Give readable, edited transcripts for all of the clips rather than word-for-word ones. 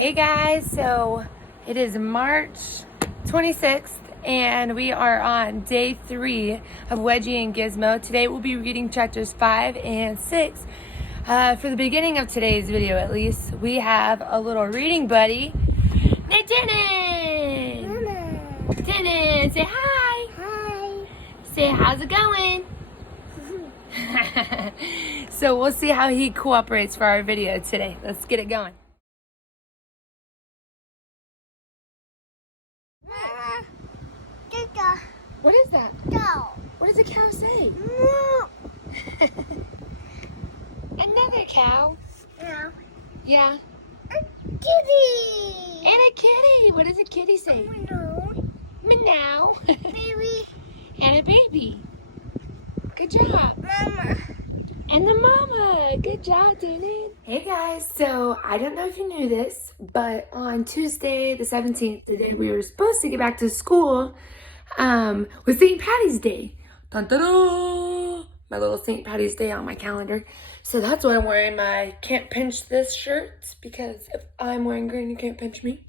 Hey guys, so it is March 26th and we are on day 3 of Wedgie and Gizmo. Today we'll be reading chapters 5 and 6. For the beginning of today's video at least, we have a little reading buddy named Denon! Denon, say hi! Hi. Say how's it going? So we'll see how he cooperates for our video today. Let's get it going. Mama, Tita, What is that? go. What does a cow say? No. Another cow. No. Yeah. A kitty. And a kitty. What does a kitty say? No. Meow. Baby. And a baby. Good job. Mama. And the mama. Good job, Denon. Hey guys, so I don't know if you knew this, but on Tuesday the 17th, the day we were supposed to get back to school, was St. Patty's Day. Dun, dun, dun. My little St. Patty's Day on my calendar. So that's why I'm wearing my Can't Pinch This shirt, because if I'm wearing green, you can't pinch me.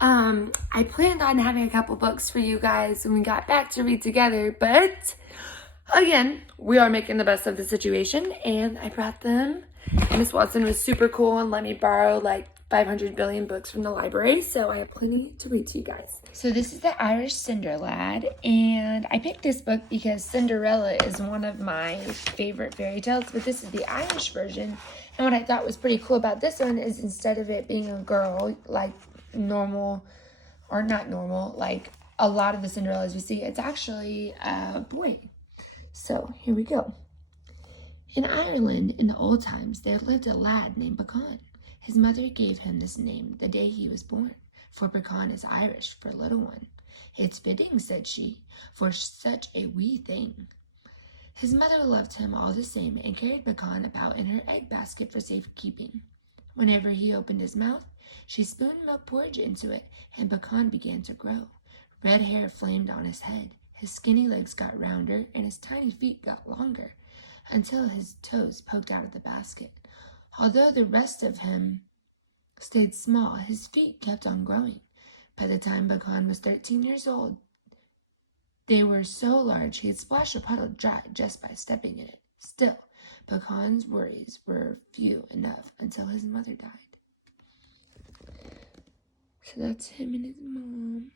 I planned on having a couple books for you guys when we got back to read together, but again, we are making the best of the situation, and I brought them. Miss Watson was super cool and let me borrow like 500 billion books from the library, so I have plenty to read to you guys. So this is the Irish Cinderlad, and I picked this book because Cinderella is one of my favorite fairy tales, but this is the Irish version. And what I thought was pretty cool about this one is instead of it being a girl, like normal, or not normal, like a lot of the Cinderellas you see, it's actually a boy. So here we go. In Ireland, in the old times, there lived a lad named Bekan. His mother gave him this name the day he was born, for Bekan is Irish for little one. It's fitting, said she, for such a wee thing. His mother loved him all the same and carried Bekan about in her egg basket for safekeeping. Whenever he opened his mouth, she spooned milk porridge into it, and Bekan began to grow. Red hair flamed on his head, his skinny legs got rounder, and his tiny feet got longer, until his toes poked out of the basket. Although the rest of him stayed small, his feet kept on growing. By the time Bekan was 13 years old, they were so large he had splashed a puddle dry just by stepping in it. Still, Bekan's worries were few enough until his mother died. So that's him and his mom.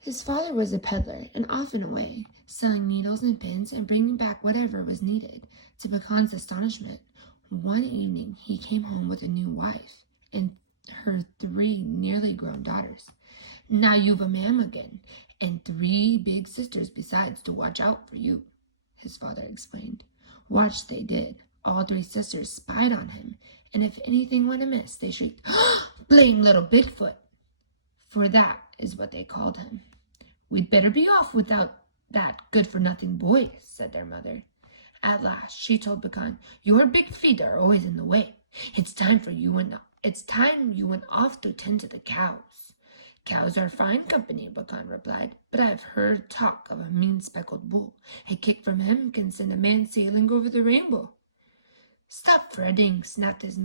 His father was a peddler and often away, selling needles and pins and bringing back whatever was needed. To Bekan's astonishment, one evening he came home with a new wife and her 3 nearly grown daughters. Now you've a mam again, and 3 big sisters besides to watch out for you, his father explained. Watch they did. All 3 sisters spied on him, and if anything went amiss, they shrieked, "Blame little Bigfoot!" For that is what they called him. We'd better be off without that good-for-nothing boy, said their mother. At last, she told Bekan, "Your big feet are always in the way. It's time you went off to tend to the cows." "Cows are fine company," Bekan replied, "but I've heard talk of a mean speckled bull. A kick from him can send a man sailing over the rainbow." "Stop fretting," snapped his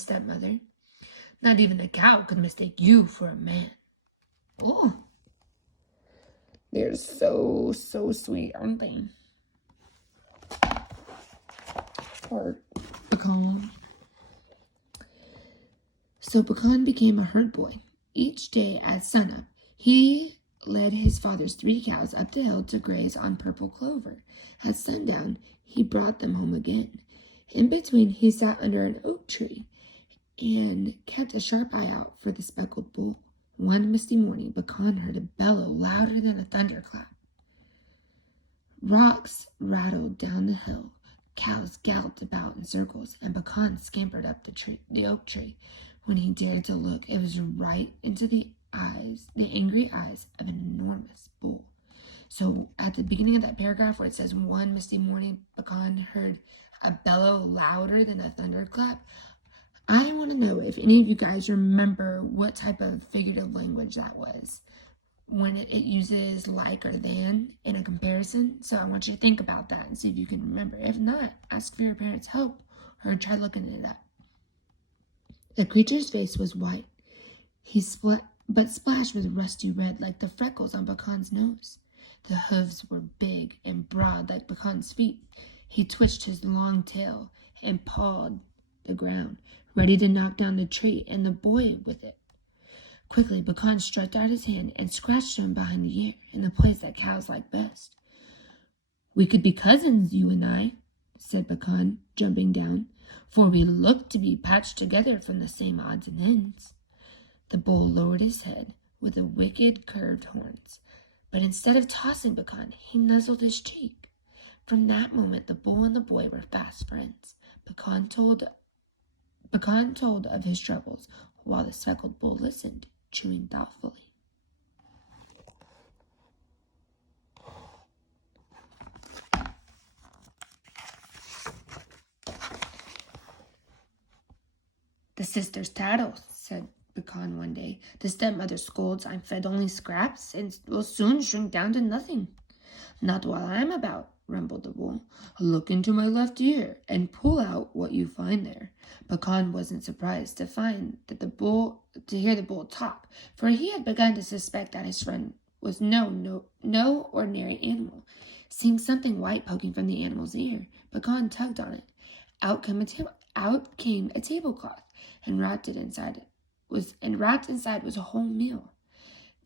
stepmother. "Not even a cow could mistake you for a man." Oh, they're so sweet, aren't they? Poor Bekan. So Bekan became a herd boy. Each day at sunup, he led his father's 3 cows up the hill to graze on purple clover. At sundown, he brought them home again. In between, he sat under an oak tree and kept a sharp eye out for the speckled bull. One misty morning, Bekan heard a bellow louder than a thunderclap. Rocks rattled down the hill. Cows galloped about in circles, and Bekan scampered up the oak tree. When he dared to look, it was right into the angry eyes of an enormous bull. So at the beginning of that paragraph where it says, one misty morning, Bekan heard a bellow louder than a thunderclap, I want to know if any of you guys remember what type of figurative language that was. when it uses like or than in a comparison. So I want you to think about that and see if you can remember. If not, ask for your parents' help or try looking it up. The creature's face was white. But Splash was rusty red like the freckles on Pecan's nose. The hooves were big and broad like Pecan's feet. He twitched his long tail and pawed the ground, ready to knock down the tree and the boy with it. Quickly, Pecan stretched out his hand and scratched him behind the ear, in the place that cows like best. "We could be cousins, you and I," said Pecan, jumping down, "for we look to be patched together from the same odds and ends." The bull lowered his head with the wicked curved horns, but instead of tossing Pecan, he nuzzled his cheek. From that moment, the bull and the boy were fast friends. Pecan told of his troubles, while the speckled bull listened, chewing thoughtfully. "The sisters tattle," said Pecan one day. "The stepmother scolds I'm fed only scraps and will soon shrink down to nothing." "Not while I'm about," rumbled the bull. "Look into my left ear and pull out what you find there." Pecan wasn't surprised to hear the bull talk, for he had begun to suspect that his friend was no ordinary animal. Seeing something white poking from the animal's ear, Pecan tugged on it. Out came a tablecloth, and wrapped inside was a whole meal.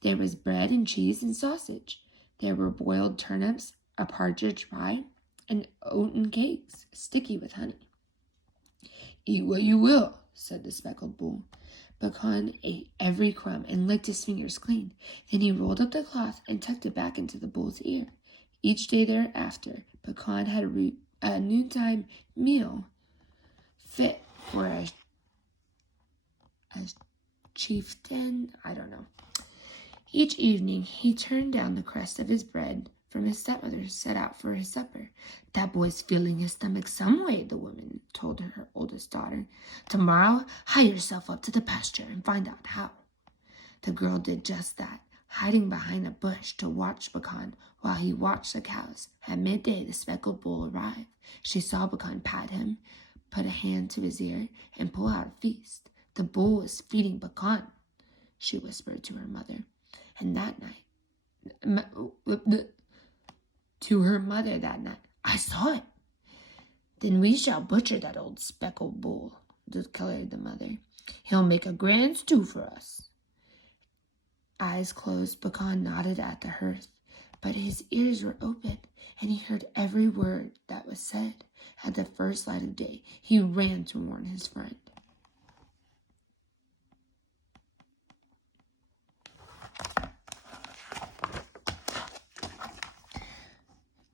There was bread and cheese and sausage. There were boiled turnips, a partridge pie, and oaten cakes, sticky with honey. "Eat what you will," said the speckled bull. Pecan ate every crumb and licked his fingers clean. Then he rolled up the cloth and tucked it back into the bull's ear. Each day thereafter, Pecan had a noontime meal fit for a chieftain, I don't know. Each evening, he turned down the crust of his bread from his stepmother set out for his supper. "That boy's filling his stomach some way," the woman told her oldest daughter. "Tomorrow, hie yourself up to the pasture and find out how." The girl did just that, hiding behind a bush to watch Pecan while he watched the cows. At midday, the speckled bull arrived. She saw Pecan pat him, put a hand to his ear, and pull out a feast. The bull was feeding Pecan, she whispered to her mother. And that night, to her mother that night, "I saw it." "Then we shall butcher that old speckled bull," declared the mother. "He'll make a grand stew for us." Eyes closed, Pecan nodded at the hearth, but his ears were open, and he heard every word that was said. At the first light of day, he ran to warn his friend.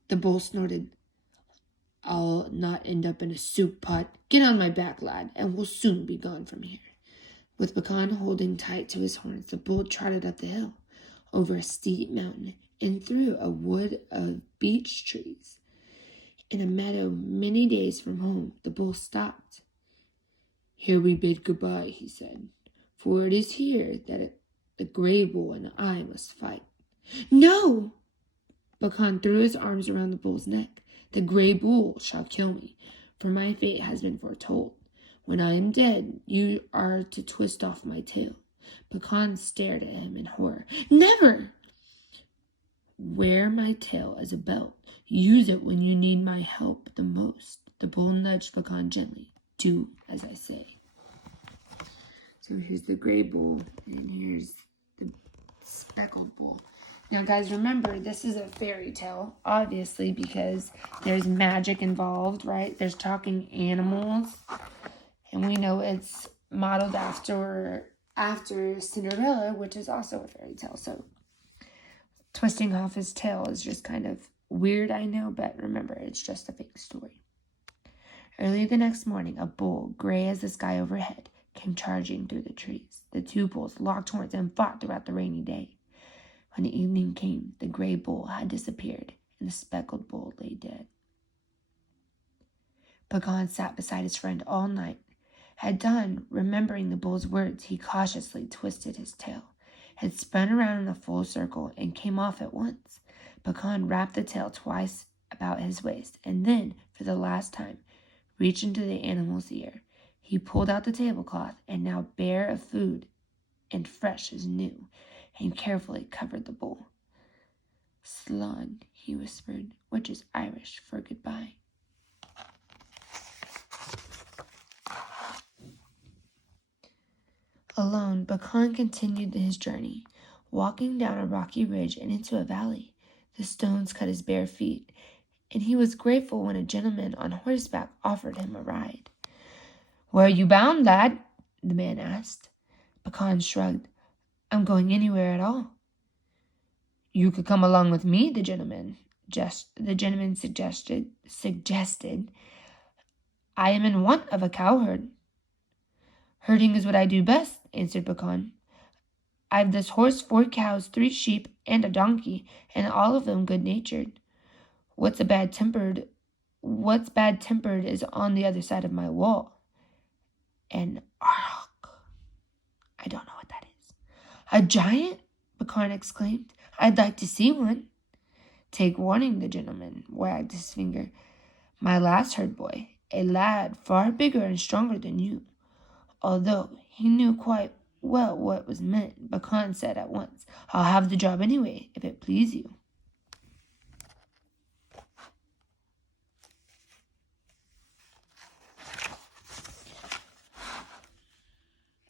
The bull snorted. "I'll not end up in a soup pot. Get on my back, lad, and we'll soon be gone from here." With Pecan holding tight to his horns, the bull trotted up the hill, over a steep mountain, and through a wood of beech trees. In a meadow many days from home, the bull stopped. "Here we bid goodbye," he said, "for it is here that the gray bull and I must fight." "No!" Pecan threw his arms around the bull's neck. "The gray bull shall kill me, for my fate has been foretold. When I am dead, you are to twist off my tail." Pecan stared at him in horror. "Never!" "Wear my tail as a belt. Use it when you need my help the most." The bull nudged Pecan gently. "Do as I say." So here's the gray bull, and here's the speckled bull. Now, guys, remember, this is a fairy tale, obviously, because there's magic involved, right? There's talking animals, and we know it's modeled after Cinderella, which is also a fairy tale. So twisting off his tail is just kind of weird, I know, but remember, it's just a fake story. Early the next morning, a bull, gray as the sky overhead, came charging through the trees. The two bulls locked horns and fought throughout the rainy day. When the evening came, the gray bull had disappeared, and the speckled bull lay dead. Pecan sat beside his friend all night. At dawn, remembering the bull's words, he cautiously twisted his tail. had spun around in a full circle and came off at once. Pecan wrapped the tail twice about his waist, and then, for the last time, reached into the animal's ear. He pulled out the tablecloth, and now bare of food and fresh as new, and carefully covered the bowl. Slán, he whispered, which is Irish for goodbye. Alone, Pecan continued his journey, walking down a rocky ridge and into a valley. The stones cut his bare feet, and he was grateful when a gentleman on horseback offered him a ride. "Where are you bound, lad?" the man asked. Pecan shrugged. "I'm going anywhere at all." "You could come along with me," the gentleman suggested. "I am in want of a cowherd." "Herding is what I do best," answered Pecan. "I've this horse, 4 cows, 3 sheep, and a donkey, and all of them good-natured. What's bad-tempered is on the other side of my wall." "An ark. I don't know what that is." "A giant?" Pecan exclaimed. "I'd like to see one." "Take warning," the gentleman wagged his finger. "My last herd boy, a lad far bigger and stronger than you." Although he knew quite well what was meant, Pecan said at once, "I'll have the job anyway, if it please you."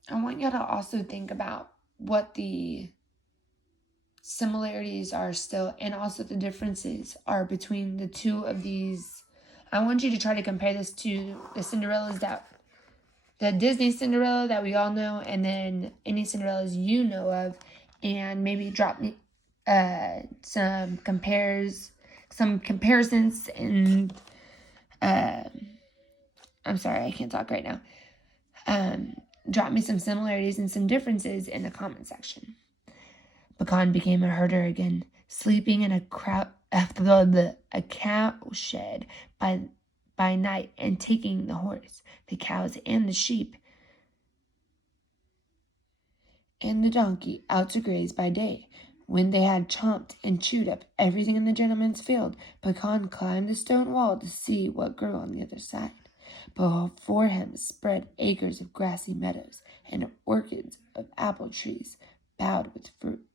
I want y'all to also think about what the similarities are still, and also the differences are between the two of these. I want you to try to compare this to the Disney Cinderella that we all know, and then any Cinderellas you know of, and maybe drop me some comparisons, and I'm sorry, I can't talk right now. Drop me some similarities and some differences in the comment section. Pecan became a herder again, sleeping in a cowshed by night, and taking the horse, the cows, and the sheep and the donkey out to graze by day. When they had chomped and chewed up everything in the gentleman's field, Pecan climbed the stone wall to see what grew on the other side. Before him spread acres of grassy meadows and orchards of apple trees bowed with fruit.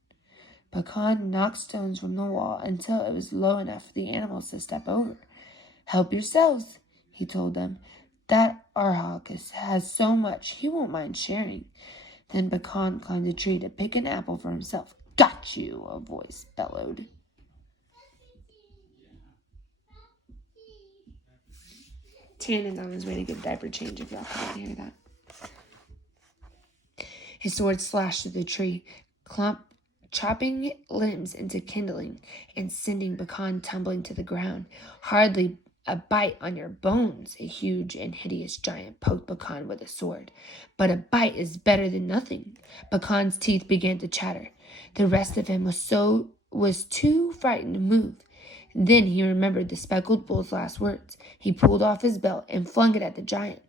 Pecan knocked stones from the wall until it was low enough for the animals to step over. "Help yourselves," he told them. "That Arhawk has so much he won't mind sharing." Then Pecan climbed a tree to pick an apple for himself. "Got you," a voice bellowed. Tannen's on his way to get diaper change, if y'all can't hear that. His sword slashed through the tree, chopping limbs into kindling and sending Pecan tumbling to the ground. "Hardly a bite on your bones," a huge and hideous giant poked Pecan with a sword. "But a bite is better than nothing." Pecan's teeth began to chatter. The rest of him was too frightened to move. Then he remembered the speckled bull's last words. He pulled off his belt and flung it at the giant.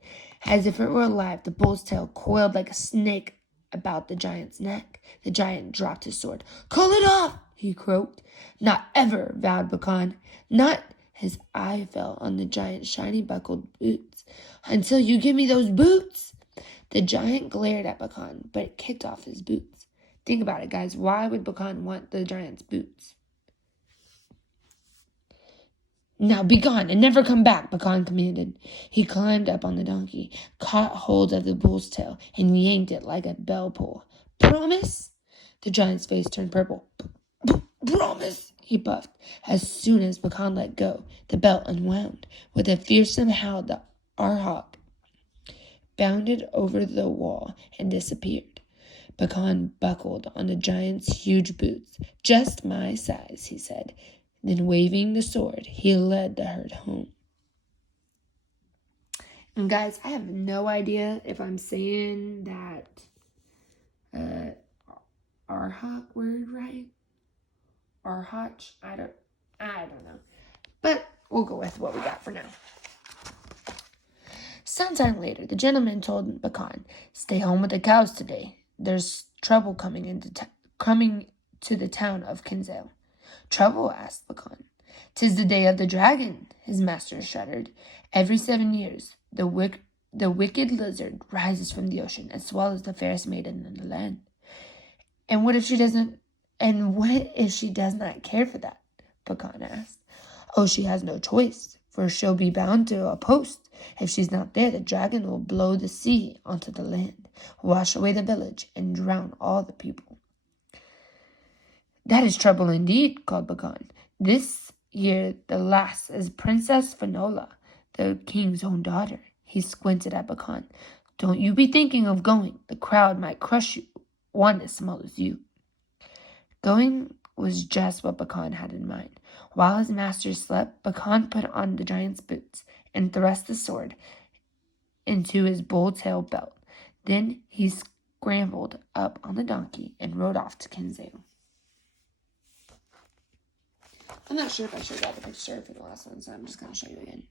As if it were alive, the bull's tail coiled like a snake about the giant's neck. The giant dropped his sword. "Call it off," he croaked. "Not ever," vowed Pecan. "Not," his eye fell on the giant's shiny buckled boots. "Until you give me those boots." The giant glared at Pecan, but kicked off his boots. Think about it, guys. Why would Pecan want the giant's boots? "Now be gone and never come back," Pecan commanded. He climbed up on the donkey, caught hold of the bull's tail, and yanked it like a bell pull. "Promise?" The giant's face turned purple. "Promise," he puffed. As soon as Pecan let go, the belt unwound. With a fearsome howl, the Arhawk bounded over the wall and disappeared. Pecan buckled on the giant's huge boots. "Just my size," he said. Then, waving the sword, he led the herd home. And guys, I have no idea if I'm saying that Arhawk word right. Arhawk. I don't know. But we'll go with what we got for now. Sometime later, the gentleman told Pecan, "Stay home with the cows today. There's trouble coming coming to the town of Kinsale. Trouble? Asked Pecan. "'Tis the day of the dragon," his master shuddered. "Every 7 years, the wicked lizard rises from the ocean and swallows the fairest maiden in the land." And what if she doesn't? And what if she does not care for that?" Pecan asked. "Oh, she has no choice, for she'll be bound to a post. If she's not there, the dragon will blow the sea onto the land, wash away the village, and drown all the people." "That is trouble indeed," called Pecan. "This year the lass is Princess Finola, the king's own daughter." He squinted at Pecan. "Don't you be thinking of going. The crowd might crush you, one as small as you." Going was just what Pecan had in mind. While his master slept, Pecan put on the giant's boots and thrust the sword into his bull-tail belt. Then he scrambled up on the donkey and rode off to Kinsale. I'm not sure if I showed y'all the picture for the last one, so I'm just going to show you again.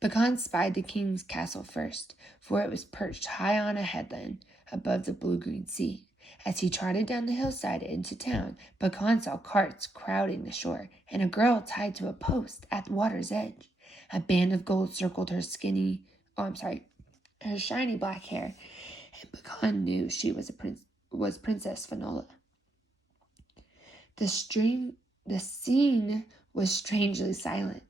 Pecan spied the king's castle first, for it was perched high on a headland above the blue-green sea. As he trotted down the hillside into town, Pecan saw carts crowding the shore, and a girl tied to a post at the water's edge. A band of gold circled her her shiny black hair, and Pecan knew she was Princess Finola. The scene was strangely silent.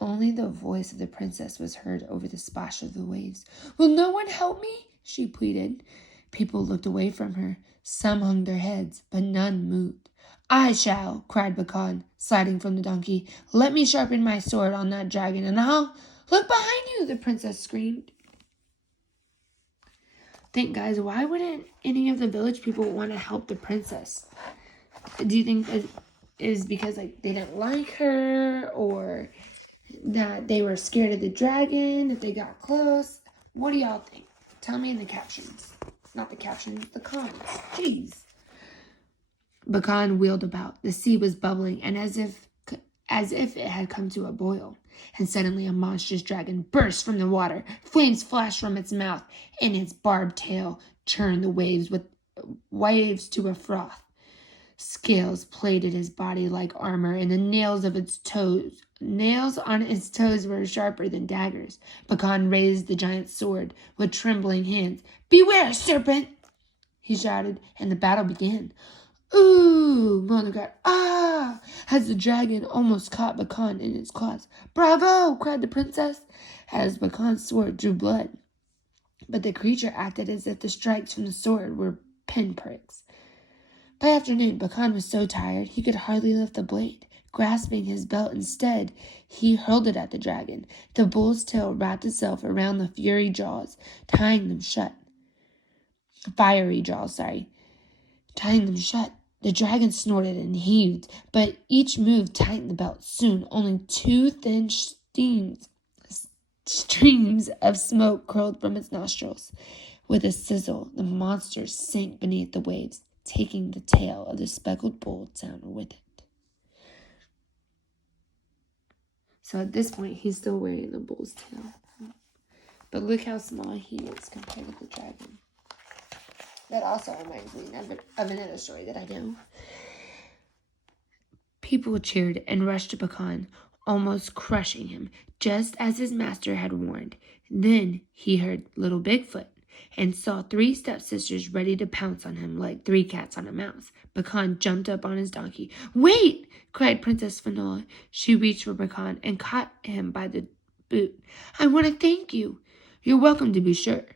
Only the voice of the princess was heard over the splash of the waves. "Will no one help me?" she pleaded. People looked away from her. Some hung their heads, but none moved. "I shall," cried Pecan, sliding from the donkey. "Let me sharpen my sword on that dragon, and I'll—" "Look behind you!" the princess screamed. Think, guys, why wouldn't any of the village people want to help the princess? Do you think it is because they didn't like her, or that they were scared of the dragon if they got close? What do y'all think? Tell me in the captions. Not the captions, the comments. Jeez. Pecan wheeled about. The sea was bubbling, and as if it had come to a boil. And suddenly a monstrous dragon burst from the water. Flames flashed from its mouth, and its barbed tail churned the waves to a froth. Scales plated his body like armor, and the nails on its toes were sharper than daggers. Pecan raised the giant's sword with trembling hands. "Beware, serpent!" he shouted, and the battle began. "Ooh!" moaned the guard. "Ah!" as the dragon almost caught Pecan in its claws. "Bravo!" cried the princess, as Pecan's sword drew blood. But the creature acted as if the strikes from the sword were pinpricks. By afternoon, Pecan was so tired he could hardly lift the blade. Grasping his belt instead, he hurled it at the dragon. The bull's tail wrapped itself around the fiery jaws, tying them shut. Tying them shut. The dragon snorted and heaved, but each move tightened the belt. Soon, only two thin streams of smoke curled from its nostrils. With a sizzle, the monster sank beneath the waves, taking the tail of the speckled bull down with it. So at this point, he's still wearing the bull's tail. But look how small he is compared to the dragon. That also reminds me of another story that I know. People cheered and rushed to Pecan, almost crushing him, just as his master had warned. Then he heard Little Bigfoot and saw 3 stepsisters ready to pounce on him like 3 cats on a mouse. Pecan jumped up on his donkey. "Wait!" cried Princess Finola. She reached for Pecan and caught him by the boot. "I want to thank you." "You're welcome, to be sure."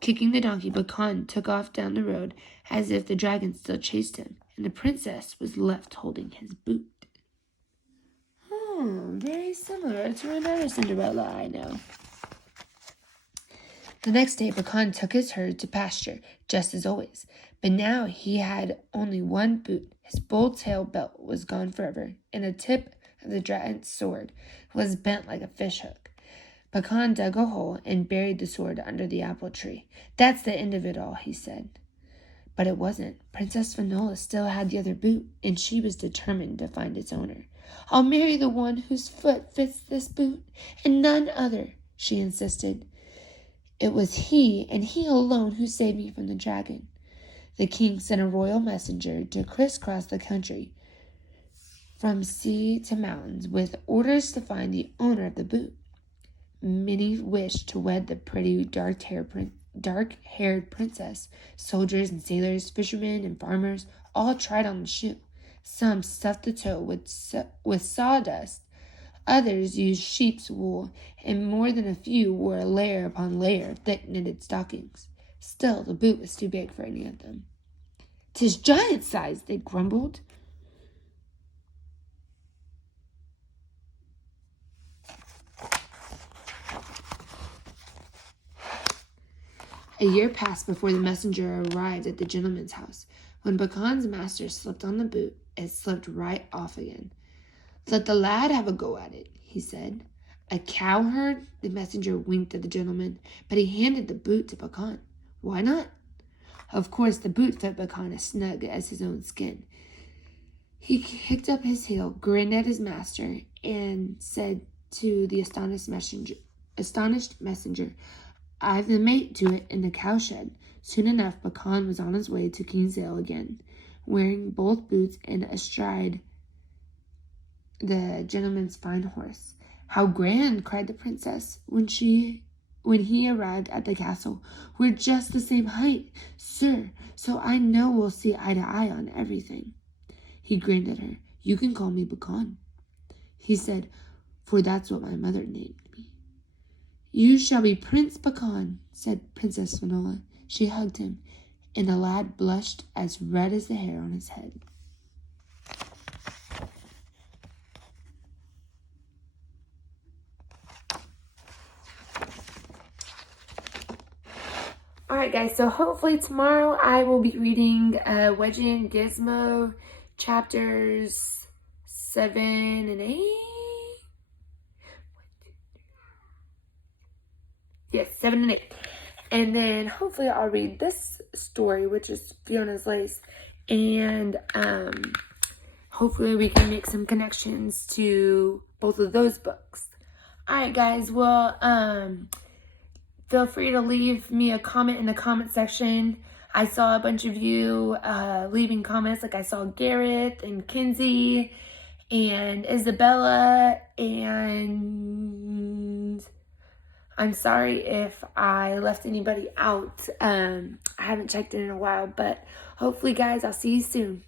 Kicking the donkey, Pecan took off down the road as if the dragon still chased him, and the princess was left holding his boot. Very similar to another Cinderella I know. The next day, Pecan took his herd to pasture, just as always. But now he had only one boot. His bull-tail belt was gone forever, and the tip of the dragon's sword was bent like a fishhook. Pecan dug a hole and buried the sword under the apple tree. "That's the end of it all," he said. But it wasn't. Princess Finola still had the other boot, and she was determined to find its owner. "I'll marry the one whose foot fits this boot, and none other," she insisted. "It was he, and he alone, who saved me from the dragon." The king sent a royal messenger to crisscross the country from sea to mountains with orders to find the owner of the boot. Many wished to wed the pretty dark-haired princess. Soldiers and sailors, fishermen and farmers, all tried on the shoe. Some stuffed the toe with sawdust. Others used sheep's wool, and more than a few wore layer upon layer of thick knitted stockings. Still, the boot was too big for any of them. "'Tis giant-sized," they grumbled. A year passed before the messenger arrived at the gentleman's house. When Bacon's master slipped on the boot, it slipped right off again. "Let the lad have a go at it," he said. "A cowherd?" The messenger winked at the gentleman, but he handed the boot to Bacon. "Why not?" Of course, the boot fit Bacon as snug as his own skin. He kicked up his heel, grinned at his master, and said to the astonished messenger, "I've the mate to it in the cowshed." Soon enough, Bacon was on his way to Kinsale again, wearing both boots and astride the gentleman's fine horse. "How grand!" cried the princess when he arrived at the castle. "We're just the same height, sir, so I know we'll see eye to eye on everything." He grinned at her. "You can call me Bacon," he said, "for that's what my mother named me." "You shall be Prince Bacon," said Princess Finola. She hugged him, and the lad blushed as red as the hair on his head. Alright guys, so hopefully tomorrow I will be reading Wedgie and Gizmo chapters 7 and 8. Yes, 7 and 8. And then hopefully I'll read this story, which is Fiona's Lace. And hopefully we can make some connections to both of those books. Alright guys, well, feel free to leave me a comment in the comment section. I saw a bunch of you leaving comments. Like I saw Garrett and Kinsey and Isabella, and I'm sorry if I left anybody out. I haven't checked in a while, but hopefully guys, I'll see you soon.